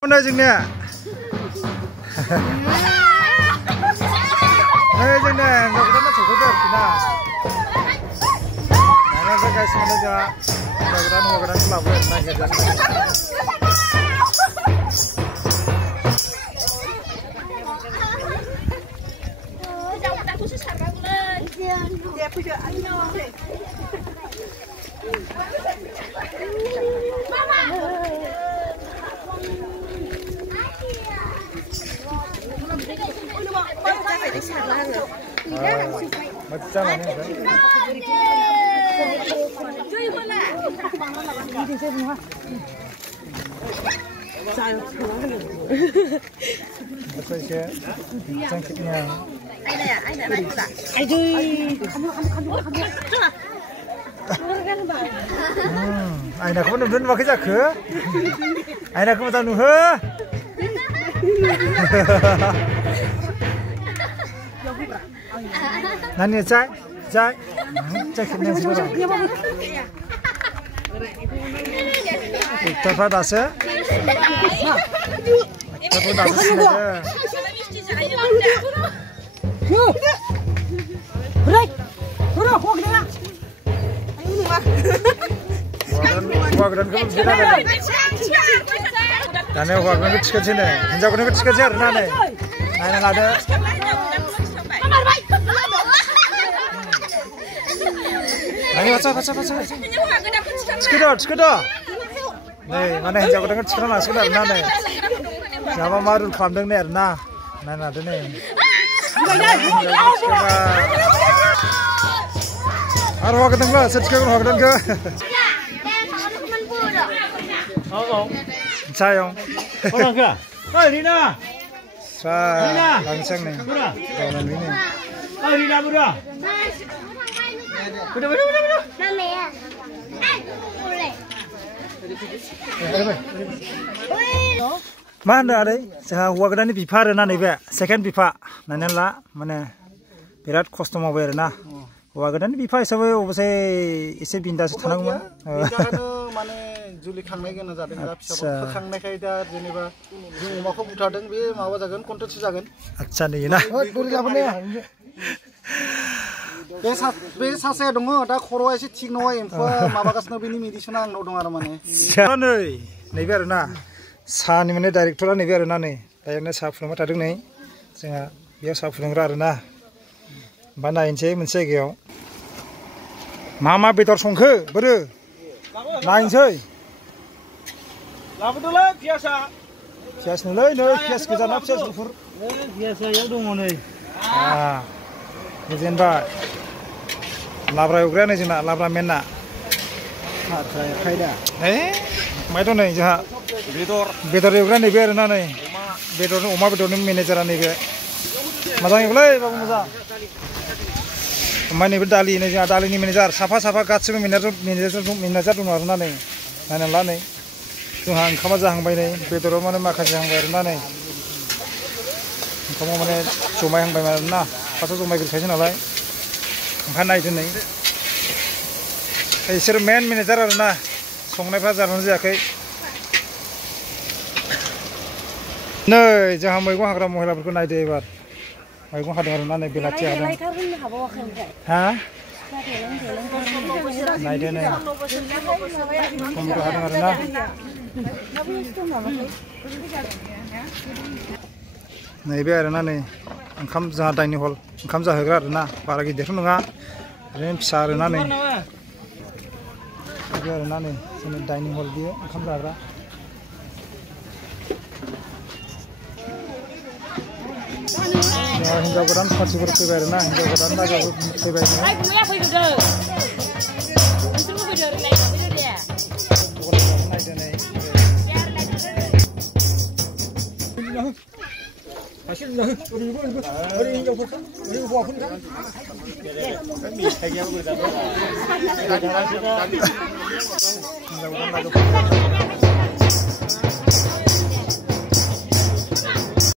Mana jengnya? Jengnya, nggak kita masuk ke dalam kita. Mana sih guys, mana juga? Nggak kita selalu naik ke jalan. Macam mana ni? Apa sih? Cangkitnya. Aina kamu nungguin pakai jaket? Aina kamu tak nunggu? Nani cai, cai kitnya sekarang. Kita pada se? Kita pada se? Break, udah, kau kena. Wagan kamu sudah ada. Karena wagan itu sekecil ni, hingga kau itu sekecil, nane, nane ada. Ayo baca. Sekedar. Nih, mana yang jago dengar sekedar nane. Siapa marul kambing ni erna, nane ada ni. Arwah ketengah, sekedar arwah ketengah. Oh. Sayang. Orang ke? Hei Rina. Saya langsung ni. Kawan ini. Hei Rina buda. Buda. Mama ya. Boleh. Mana ada? Saya wagan ni pipa ada ni be. Second pipa. Nana lah, mana berat customer be na. Wagan ni pipa sebab obse ise bindas tanang mah. माने जुलि खांनाय गोनां जादों दा फिसाखौ खांनायखाय दा जेनेबा जों अमाखौ बुथारदों बे माबा जागोन कन्ट्रलसो जागोन आच्छा नै ना बे सासेया दङ दा खर'आ एसे थिग नङा एम्फौआ माबागासिनो बेनि मेडिसिना आंनाव दं आरो माने नैबे आरो ना सानि माने डाइरेक्टरा नैबे आरो ना नै दायो साहा फुदुंबाय थादों नै जोंहा बेयाव साहा फुदुंग्रा आरो ना बा नायनोसै मोनसे जायगायाव मा बेदर संखो बोरो नायनोसै लाबोदोलै पियासा पियास नोलै नै पियास गोजा ना पियास गुफुर पियासा याव दङ नै जेनेबा लाब्रा एवग्राया नै जोंना लाब्रा मेनना खायदा माय दं नै जोंहा बेदर एवग्रा नैबे आरो ना नै अमा बेदरनि मेनेजारा नैबे मोजां एवलै बाबु मोजां ओमफ्राय नैबे दालि नै जोंहा दालिनि मेनेजार साफा गासिबो मेनेजार दङ आरो ना नै नायनाला नै जोंहा ओंखामा जाहांबाय नै बेदराव माने माखासे जाहांबाय आरो ना नै ओंखामाव माने जमायहांबाय आरो ना फार्स्टआव जमायग्रोखायो नालाय ओमफ्राय नायदो नै बिसोर मेन मेनेजार आरो ना संनायफ्रा जानानै जायाखै नै जोंहा मैगं हाग्रा महिलाफोरखौ नायदो एबार मैगं हादों आरो ना नै बेलाथि हादों हा नायदो नै टमेट' हादों आरो ना नैबे आरो ना नै ओंखाम जोंहा डाइनिं हल ओंखाम जाहोग्रा आरो ना बारा गिदिरथ' नङा ओरैनो फिसा आरो ना नै बे आरो ना नै जोंनि डाइनिं हल बेयो ओंखाम जाग्रा हिन्जाव गोदान पार्टिफोर फैबाय आरो ना हिन्जाव गोदान राजाबो फैबाय हिन्जाव गोदान